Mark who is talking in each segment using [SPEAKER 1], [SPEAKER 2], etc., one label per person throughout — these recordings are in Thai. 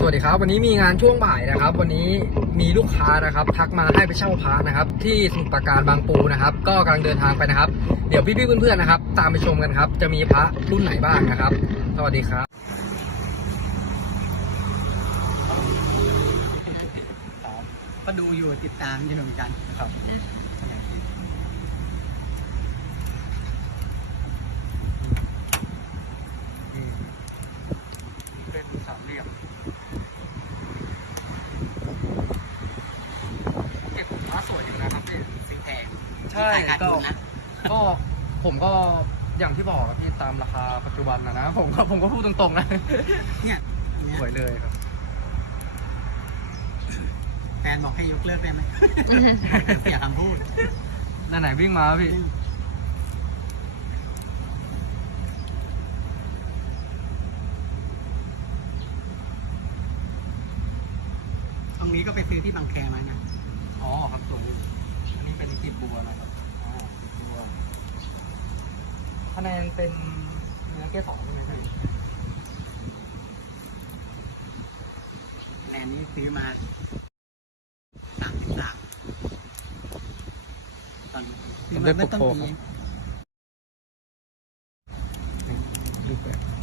[SPEAKER 1] สวัสดีครับ วันนี้มีงานช่วงบ่ายนะครับ วันนี้มีลูกค้านะครับทักมาให้ไปเช่าพระนะครับ ที่สมุทรปราการบางปูนะครับ ก็กำลังเดินทางไปนะครับ เดี๋ยวพี่ๆเพื่อนๆนะครับ ตามไปชมกันครับ จะมีพระรุ่นไหนบ้างนะครับ สวัสดีครับ
[SPEAKER 2] ก็ดูอยู่ติดตามอยู่เหมือนกัน
[SPEAKER 1] ครับ เป็นสามเหลี่ยมเก็บพระสวยอยู่นะครับพี่
[SPEAKER 2] สีแพง
[SPEAKER 1] ใช่
[SPEAKER 2] ขายขาด
[SPEAKER 1] ก็
[SPEAKER 2] ทุนนะ
[SPEAKER 1] ก็ผมก็อย่างที่บอกอะพี่ตามราคาปัจจุบันนะนะผมก็ผมก็พูดตรงๆนะ
[SPEAKER 2] เนี่ยเนี่
[SPEAKER 1] สวย
[SPEAKER 2] ย
[SPEAKER 1] เลยครับ
[SPEAKER 2] แฟนบอกให้ยกเลิกได้ไหมเสียคำพูด
[SPEAKER 1] นั่นไหนวิ่งมาพี่
[SPEAKER 2] ตรงนี้ก็ไปซื้อที่บางแคมาเนี่ย
[SPEAKER 1] อ๋อครับสวยอยู่อันนี้เป็นกลีบบัวนะครับอ๋อกลีบบัว คะแนนเป็นเนื้อเกสรใช่ไหมพี่
[SPEAKER 2] แนนนี้ซื้อมาสามสิบสามตอนซื้อมาไม่ต้
[SPEAKER 1] องมี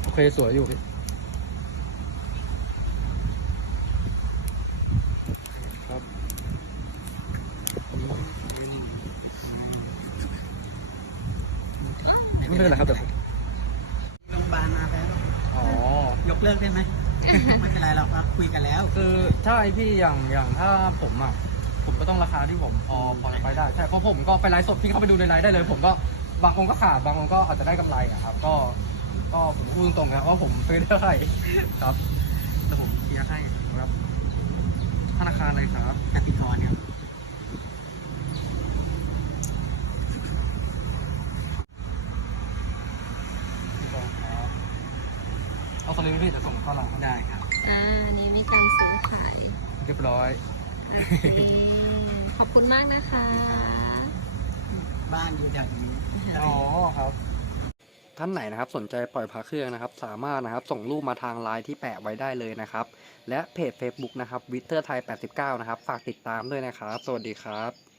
[SPEAKER 1] โอเคสวยอยู่พี่ครับ ไม่เป็นไรครับเดี๋ยวผม
[SPEAKER 2] โรงพยาบาลมาแล้ว
[SPEAKER 1] อ๋อ
[SPEAKER 2] ยกเลิกได้ไหมไม่เป็นไรหรอกครับคุยกันแล้ว
[SPEAKER 1] คือใช่พี่อย่างอย่างถ้าผมอะผมก็ต้องราคาที่ผมพอพอจะไปได้ใช่เพราะผมก็ไปไลฟ์สดพี่เข้าไปดูในไลฟ์ได้เลย ผมก็บางองค์ก็ขาดบางองค์ก็อาจจะได้กำไรอะครับก็ก็ผมพูดตรงๆนะว่าผมซื้อได้ครับแต่ผมเคลียร์ให้ครับธนาคารอะไรครับ
[SPEAKER 2] กติกรครับ
[SPEAKER 1] พี่บอลครับเอา สลิปพี่จะส่งตอนหลังครับ
[SPEAKER 2] ได้ครับ
[SPEAKER 3] อ่าอันนี้มีการซื้อขาย
[SPEAKER 1] เรียบร้อย
[SPEAKER 3] โอเคขอบคุณมากนะคะ
[SPEAKER 2] บ้านอยู่แถวนี้
[SPEAKER 1] อ๋อครับ ท่านไหนนะครับสนใจปล่อยพระเครื่องนะครับ สามารถนะครับส่งรูปมาทางไลน์ที่แปะไว้ได้เลยนะครับ และเพจ Facebook นะครับวิเตอร์ไทย 89 นะครับ ฝากติดตามด้วยนะครับ สวัสดีครับ